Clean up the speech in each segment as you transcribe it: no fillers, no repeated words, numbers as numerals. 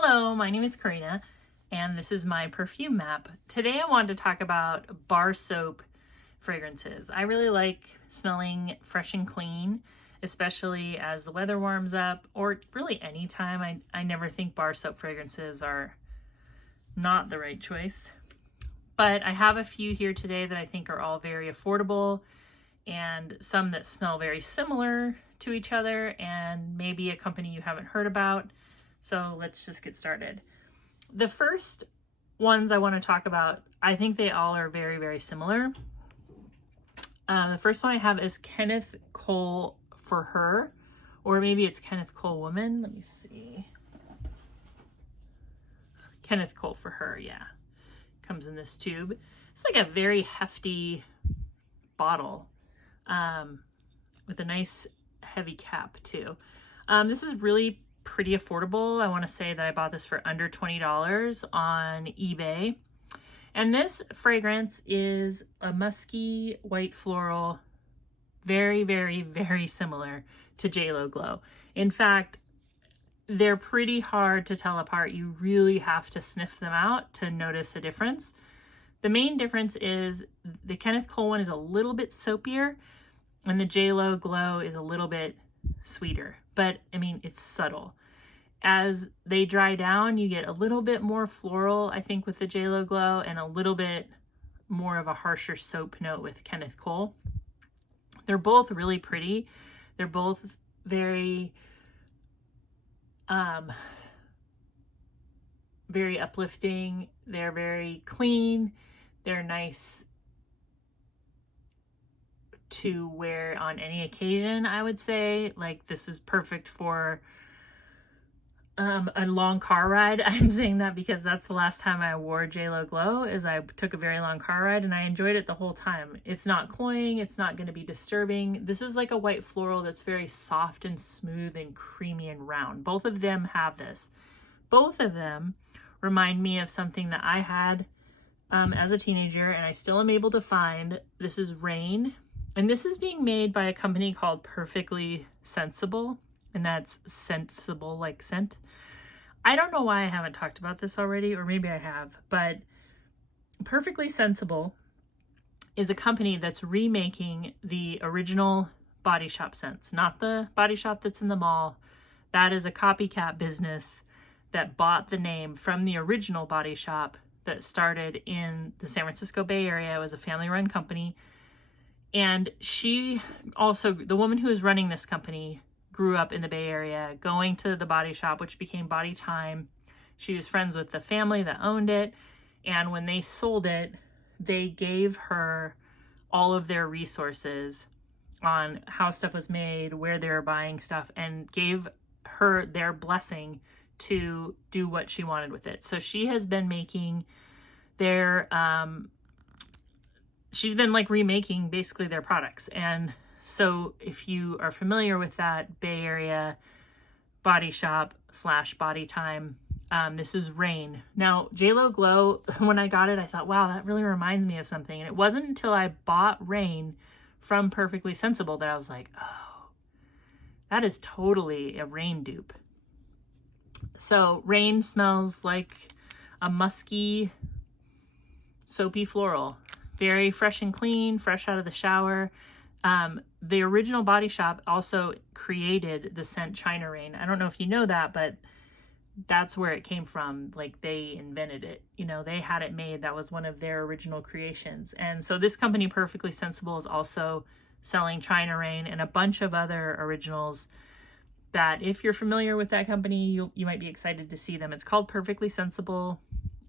Hello, my name is Karina, and this is my perfume map. Today I wanted to talk about bar soap fragrances. I really like smelling fresh and clean, especially as the weather warms up, or really anytime. I never think bar soap fragrances are not the right choice. But I have a few here today that I think are all very affordable, and some that smell very similar to each other, and maybe a company you haven't heard about. So let's just get started. The first ones I want to talk about, I think they all are very, very similar. The first one I have is Kenneth Cole for Her, or maybe it's Kenneth Cole Woman. Let me see. Kenneth Cole for Her, yeah. Comes in this tube. It's like a very hefty bottle with a nice heavy cap too. This is really pretty affordable. I want to say that I bought this for under $20 on eBay. And this fragrance is a musky white floral, very, very, very similar to JLo Glow. In fact, they're pretty hard to tell apart. You really have to sniff them out to notice a difference. The main difference is the Kenneth Cole one is a little bit soapier and the JLo Glow is a little bit sweeter, but I mean, it's subtle. As they dry down, you get a little bit more floral, I think, with the JLo Glow, and a little bit more of a harsher soap note with Kenneth Cole. They're both really pretty. They're both very, very uplifting. They're very clean. They're nice to wear on any occasion, I would say. Like, this is perfect for a long car ride. I'm saying that because that's the last time I wore JLo Glow, is I took a very long car ride and I enjoyed it the whole time. It's not cloying, it's not going to be disturbing. This is like a white floral that's very soft and smooth and creamy and round. Both of them have this. Both of them remind me of something that I had as a teenager and I still am able to find. This is Rain, and this is being made by a company called Perfectly Scentsable. And that's Scentsable, like scent. I don't know why I haven't talked about this already, or maybe I have, but Perfectly Scentsable is a company that's remaking the original Body Shop scents, not the Body Shop that's in the mall. That is a copycat business that bought the name from the original Body Shop that started in the San Francisco Bay Area. It was a family-run company. And she also, the woman who is running this company, grew up in the Bay Area, going to the Body Shop, which became Body Time. She was friends with the family that owned it, and when they sold it, they gave her all of their resources on how stuff was made, where they were buying stuff, and gave her their blessing to do what she wanted with it. So she has been making their, she's been like remaking basically their products. And so if you are familiar with that Bay Area Body Shop / Body Time, this is Rain. Now, JLo Glow, when I got it, I thought, wow, that really reminds me of something. And it wasn't until I bought Rain from Perfectly Sensible that I was like, oh, that is totally a Rain dupe. So Rain smells like a musky, soapy floral. Very fresh and clean, fresh out of the shower. The original Body Shop also created the scent China Rain. I don't know if you know that, but that's where it came from. Like, they invented it. You know, they had it made. That was one of their original creations. And so this company, Perfectly Sensible, is also selling China Rain and a bunch of other originals that, if you're familiar with that company, you might be excited to see them. It's called Perfectly Sensible,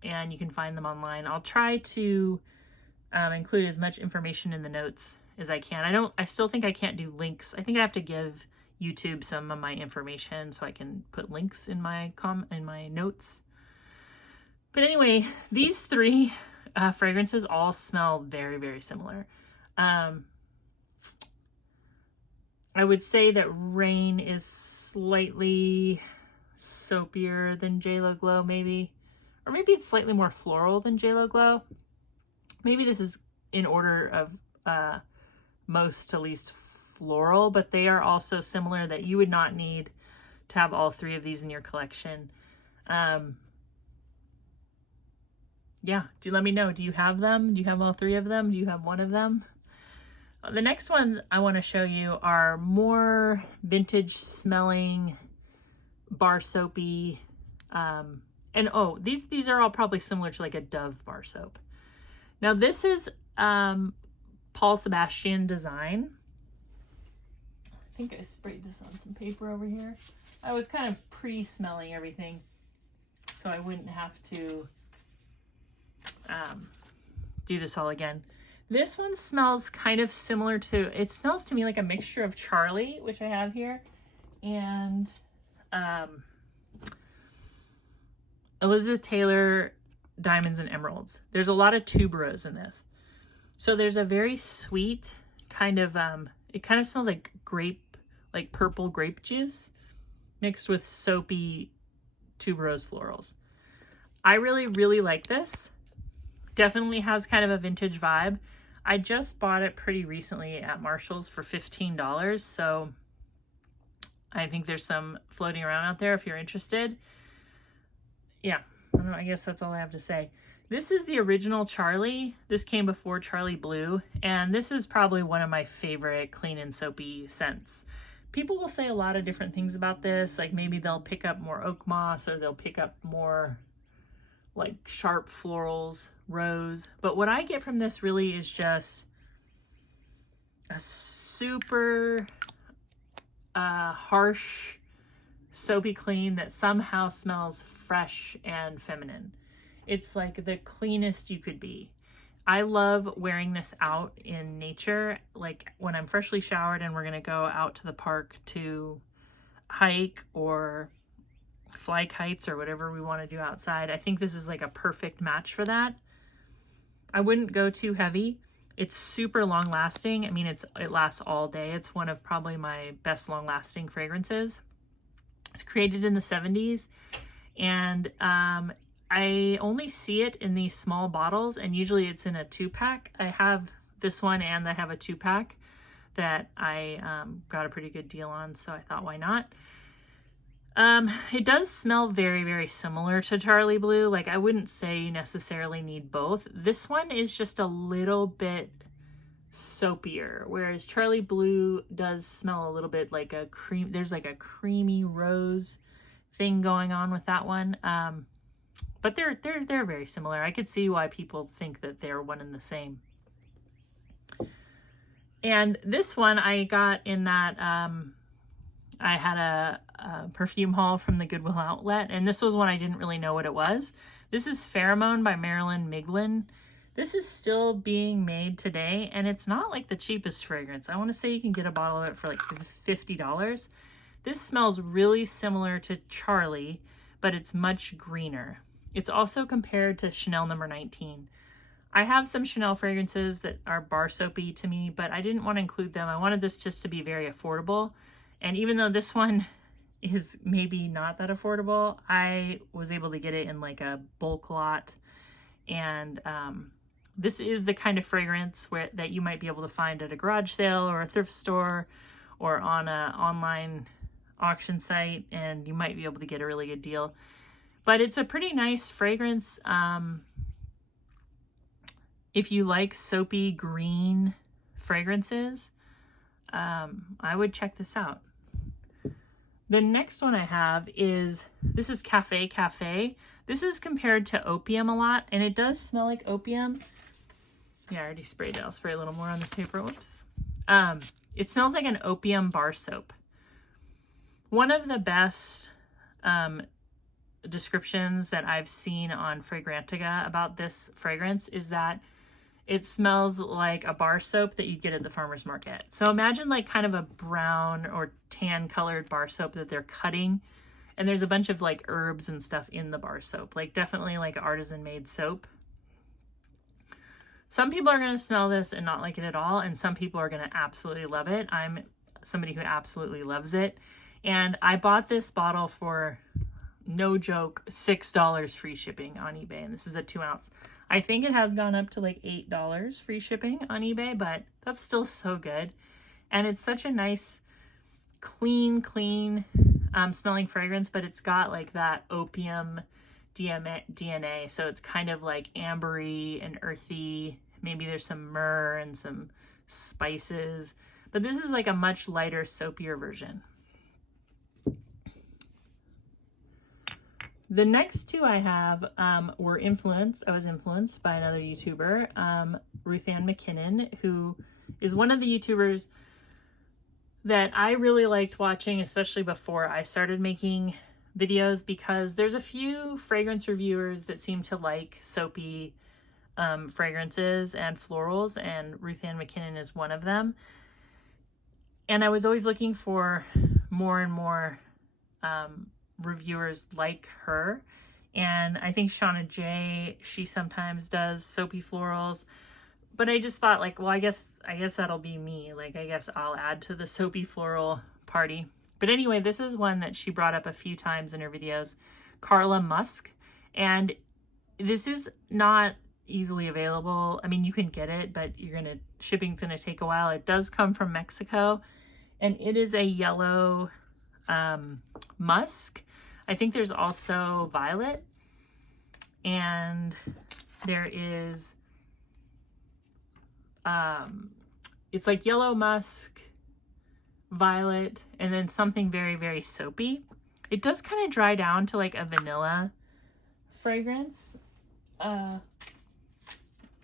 and you can find them online. I'll try to include as much information in the notes as I can. I still think I can't do links. I think I have to give YouTube some of my information so I can put links in my notes. But anyway, these three fragrances all smell very, very similar. I would say that Rain is slightly soapier than JLo Glow, maybe. Or maybe it's slightly more floral than JLo Glow. Maybe this is in order of most to least floral, but they are also similar, that you would not need to have all three of these in your collection. Yeah, do let me know. Do you have them? Do you have all three of them? Do you have one of them? The next ones I want to show you are more vintage smelling, bar soapy. And oh, these are all probably similar to like a Dove bar soap. Now this is Paul Sebation design. I think I sprayed this on some paper over here. I was kind of pre-smelling everything so I wouldn't have to do this all again. This one smells kind of similar to, it smells to me like a mixture of Charlie, which I have here, and Elizabeth Taylor Diamonds and Emeralds. There's a lot of tuberose in this. So there's a very sweet kind of, it kind of smells like grape, like purple grape juice mixed with soapy tuberose florals. I really, really like this. Definitely has kind of a vintage vibe. I just bought it pretty recently at Marshall's for $15, so I think there's some floating around out there if you're interested. Yeah, I don't know, I guess that's all I have to say. This is the original Charlie. This came before Charlie Blue, and this is probably one of my favorite clean and soapy scents. People will say a lot of different things about this, like maybe they'll pick up more oak moss or they'll pick up more like sharp florals, rose. But what I get from this really is just a super harsh, soapy clean that somehow smells fresh and feminine. It's like the cleanest you could be. I love wearing this out in nature, like when I'm freshly showered and we're gonna go out to the park to hike or fly kites or whatever we want to do outside. I think this is like a perfect match for that. I wouldn't go too heavy. It's super long lasting. I mean, it lasts all day. It's one of probably my best long lasting fragrances. It's created in the 70s, and I only see it in these small bottles, and usually it's in a 2-pack. I have this one and I have a 2-pack that I got a pretty good deal on, so I thought, why not? It does smell very, very similar to Charlie Blue. Like, I wouldn't say you necessarily need both. This one is just a little bit soapier, whereas Charlie Blue does smell a little bit like a cream. There's like a creamy rose thing going on with that one. But they're very similar. I could see why people think that they're one and the same. And this one I got in that, I had a perfume haul from the Goodwill outlet, and this was one I didn't really know what it was. This is Pheromone by Marilyn Miglin. This is still being made today, and it's not like the cheapest fragrance. I want to say you can get a bottle of it for like $50. This smells really similar to Charlie, but it's much greener. It's also compared to Chanel No. 19. I have some Chanel fragrances that are bar soapy to me, but I didn't want to include them. I wanted this just to be very affordable. And even though this one is maybe not that affordable, I was able to get it in like a bulk lot. And this is the kind of fragrance that you might be able to find at a garage sale or a thrift store or on an online auction site, and you might be able to get a really good deal. But it's a pretty nice fragrance. If you like soapy green fragrances, I would check this out. The next one I have is, this is Cafe Cafe. This is compared to opium a lot, and it does smell like opium. Yeah, I already sprayed it. I'll spray a little more on this paper. Whoops. It smells like an opium bar soap. One of the best descriptions that I've seen on Fragrantica about this fragrance is that it smells like a bar soap that you get at the farmer's market. So imagine like kind of a brown or tan colored bar soap that they're cutting, and there's a bunch of like herbs and stuff in the bar soap, like definitely like artisan made soap. Some people are going to smell this and not like it at all, and some people are going to absolutely love it. I'm somebody who absolutely loves it, and I bought this bottle for, no joke, $6 free shipping on eBay, and this is a 2-ounce. I think it has gone up to like $8 free shipping on eBay, but that's still so good. And it's such a nice, clean, smelling fragrance, but it's got like that opium DNA. So it's kind of like ambery and earthy. Maybe there's some myrrh and some spices, but this is like a much lighter, soapier version. The next two I have were influenced. I was influenced by another YouTuber, Ruth Ann McKinnon, who is one of the YouTubers that I really liked watching, especially before I started making videos, because there's a few fragrance reviewers that seem to like soapy fragrances and florals, and Ruth Ann McKinnon is one of them. And I was always looking for more and more reviewers like her. And I think Shauna J, she sometimes does soapy florals. But I just thought, like, well, I guess that'll be me. Like, I guess I'll add to the soapy floral party. But anyway, this is one that she brought up a few times in her videos, Carla Musk. And this is not easily available. I mean, you can get it, but shipping's gonna take a while. It does come from Mexico, and it is a yellow musk. I think there's also violet, and there is it's like yellow musk, violet, and then something very, very soapy. It does kind of dry down to like a vanilla fragrance.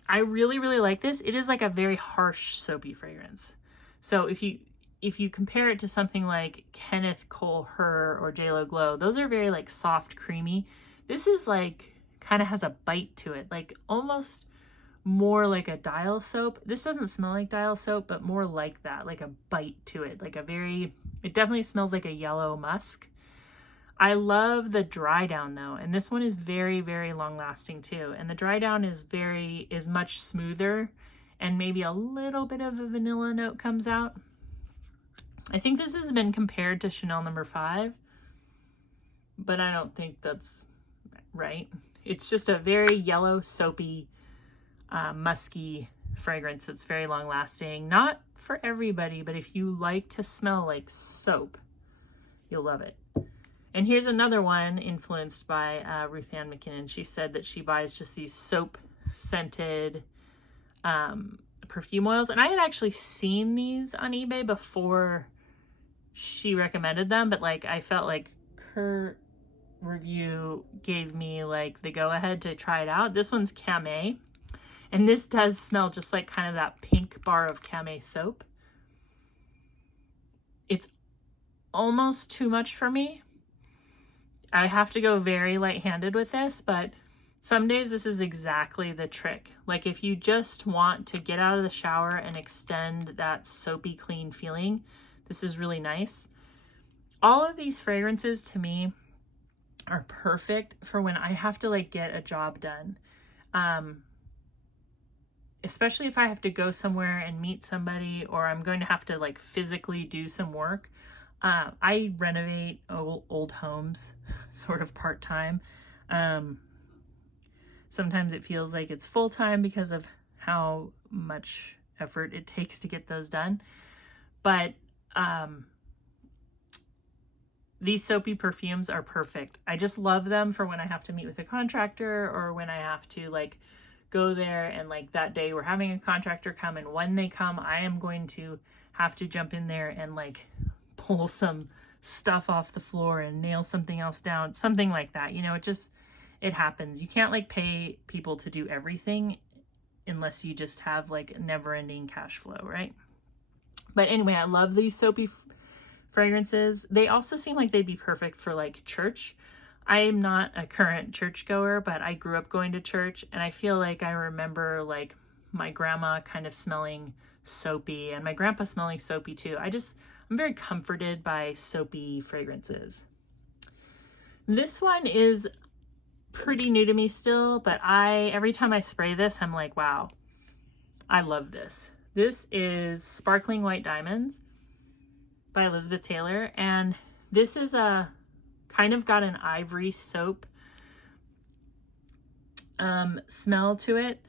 I really, really like this. It is like a very harsh soapy fragrance. So if you compare it to something like Kenneth Cole Her or JLo Glow, those are very like soft, creamy. This is like kind of has a bite to it, like almost more like a dial soap. This doesn't smell like dial soap, but more like that, like a bite to it, like it definitely smells like a yellow musk. I love the dry down though, and this one is very, very long lasting too. And the dry down is much smoother, and maybe a little bit of a vanilla note comes out. I think this has been compared to Chanel No. 5, but I don't think that's right. It's just a very yellow, soapy, musky fragrance that's very long lasting. Not for everybody, but if you like to smell like soap, you'll love it. And here's another one influenced by Ruth Ann McKinnon. She said that she buys just these soap scented perfume oils, and I had actually seen these on eBay before she recommended them, but like I felt like her review gave me like the go ahead to try it out. This one's Camay, and this does smell just like kind of that pink bar of Camay soap. It's almost too much for me. I have to go very light-handed with this, but some days this is exactly the trick. Like if you just want to get out of the shower and extend that soapy clean feeling, this is really nice. All of these fragrances to me are perfect for when I have to like get a job done. Especially if I have to go somewhere and meet somebody, or I'm going to have to like physically do some work. I renovate old homes sort of part-time. Sometimes it feels like it's full-time because of how much effort it takes to get those done. But these soapy perfumes are perfect. I just love them for when I have to meet with a contractor, or when I have to like go there and like that day we're having a contractor come, and when they come I am going to have to jump in there and like pull some stuff off the floor and nail something else down, something like that. You know, it happens. You can't like pay people to do everything unless you just have like never-ending cash flow, right? But anyway, I love these soapy fragrances. They also seem like they'd be perfect for like church. I am not a current churchgoer, but I grew up going to church, and I feel like I remember like my grandma kind of smelling soapy, and my grandpa smelling soapy too. I'm very comforted by soapy fragrances. This one is pretty new to me still, but every time I spray this, I'm like, wow, I love this. This is Sparkling White Diamonds by Elizabeth Taylor, and this is a kind of got an ivory soap smell to it.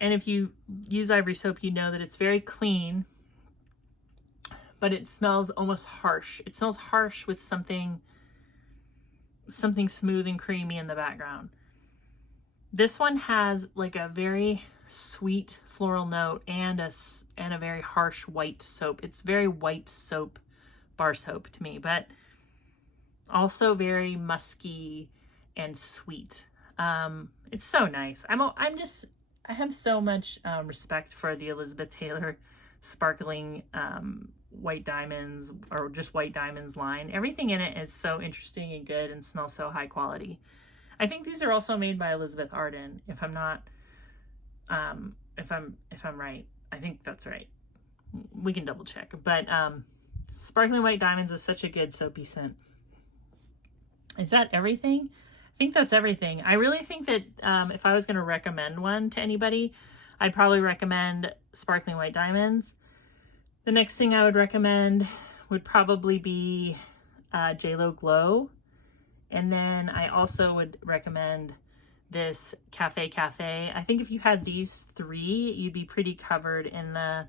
And if you use ivory soap, you know that it's very clean, but it smells almost harsh. It smells harsh with something smooth and creamy in the background. This one has like a very sweet floral note and a very harsh white soap. It's very white soap, bar soap to me, but also very musky and sweet. It's so nice. I have so much respect for the Elizabeth Taylor sparkling white diamonds, or just white diamonds line. Everything in it is so interesting and good and smells so high quality. I think these are also made by Elizabeth Arden, if I'm not, if I'm right. I think that's right. We can double check. But sparkling white diamonds is such a good soapy scent. Is that everything? I think that's everything. I really think that if I was going to recommend one to anybody, I'd probably recommend sparkling white diamonds. The next thing I would recommend would probably be JLo Glow. And then I also would recommend this Cafe. I think if you had these three, you'd be pretty covered in the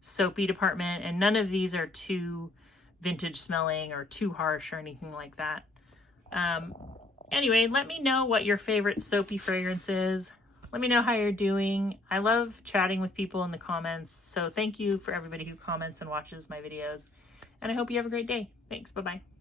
soapy department. And none of these are too vintage smelling or too harsh or anything like that. Anyway, let me know what your favorite soapy fragrance is. Let me know how you're doing. I love chatting with people in the comments. So thank you for everybody who comments and watches my videos. And I hope you have a great day. Thanks. Bye-bye.